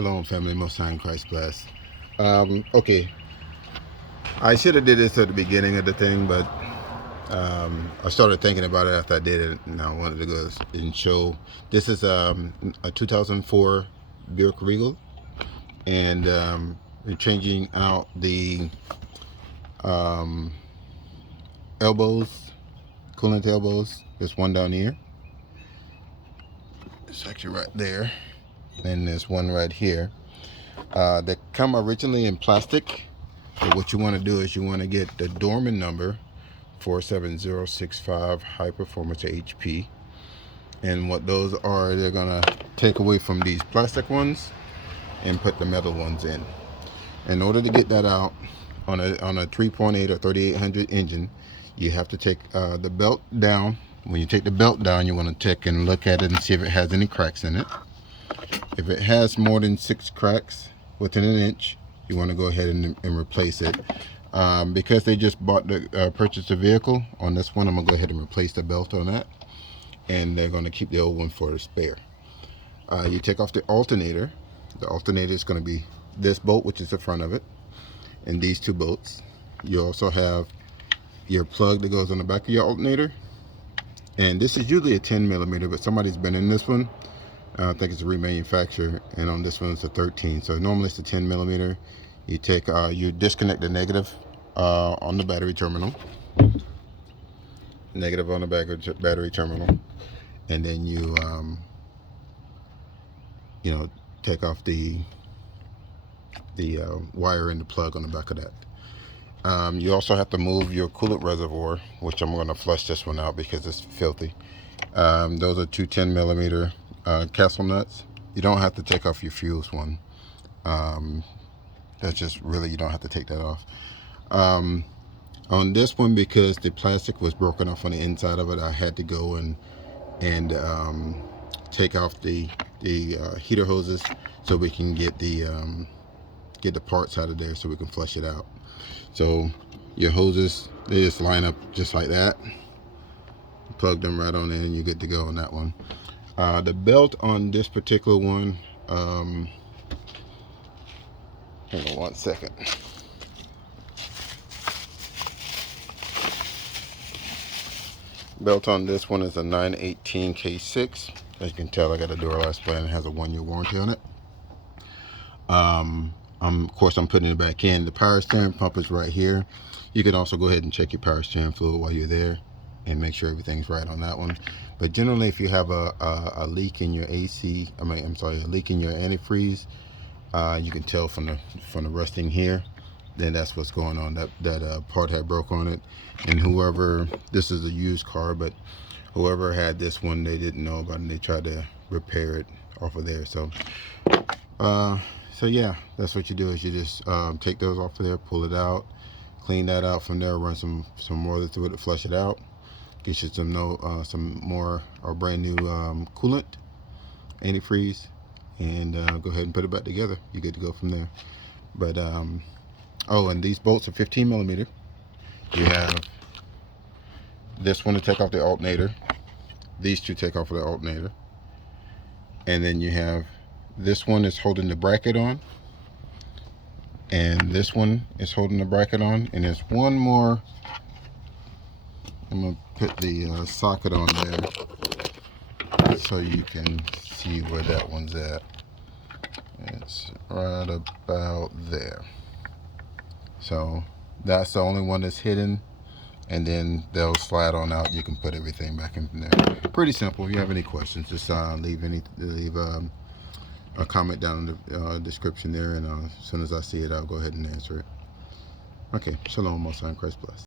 Shalom, family. Most High in Christ bless. Okay, I should have did this at the beginning of the thing, but I started thinking about it after I did it, and I wanted to go and show. This is a 2004 Buick Regal, and we're changing out the elbows, coolant elbows. There's one down here. It's actually right there, and there's one right here. They come originally in plastic. So what you want to do is you want to get the Dorman number 47065 high performance HP, and what those are, they're gonna take away from these plastic ones and put the metal ones in. In order to get that out on a 3.8 or 3800 engine, you have to take the belt down. When you take the belt down, you want to check and look at it and see if it has any cracks in it. If it has more than 6 cracks within an inch, you want to go ahead and replace it. Because they just purchased the vehicle on this one, I'm gonna go ahead and replace the belt on that, and they're going to keep the old one for a spare. You take off the alternator. The alternator is going to be this bolt, which is the front of it, and these 2 bolts. You also have your plug that goes on the back of your alternator, and this is usually a 10 millimeter, but somebody's been in this one. I think it's a remanufacturer, and on this one it's a 13. So normally it's a 10 millimeter. You take you disconnect the negative on the battery terminal, negative on the battery terminal, and then you take off the wire and the plug on the back of that. You also have to move your coolant reservoir, which I'm going to flush this one out because it's filthy. Those are 2 10 millimeter castle nuts. You don't have to take off your fuse one. That's just really, you don't have to take that off. On this one, because the plastic was broken off on the inside of it, I had to go and take off the heater hoses so we can get the parts out of there so we can flush it out. So your hoses, they just line up just like that. Plug them right on in and you're good to go on that one. The belt on this particular one, hang on one second. Belt on this one is a 918 K6. As you can tell, I got a Duralast plan. It has a 1-year warranty on it. Of course, I'm putting it back in. The power steering pump is right here. You can also go ahead and check your power steering fluid while you're there and make sure everything's right on that one. But generally, if you have a leak in your AC, a leak in your antifreeze, you can tell from the rusting here, then that's what's going on. That part had broke on it, and whoever, this is a used car, but whoever had this one, they didn't know about it and they tried to repair it off of there. So yeah, that's what you do, is you just take those off of there, pull it out, clean that out from there, run some water through it to flush it out, get you some more or brand new coolant, antifreeze, and go ahead and put it back together. You're good to go from there. But oh, and these bolts are 15 millimeter. You have this one to take off the alternator, these 2 take off of the alternator, and then you have this one is holding the bracket on, and this one is holding the bracket on, and there's one more. I'm gonna put the socket on there so you can see where that one's at. It's right about there. So that's the only one that's hidden, and then they'll slide on out. You can put everything back in there. Pretty simple. If you have any questions, just leave a comment down in the description there, and as soon as I see it, I'll go ahead and answer it. Okay, shalom, Most High in Christ bless.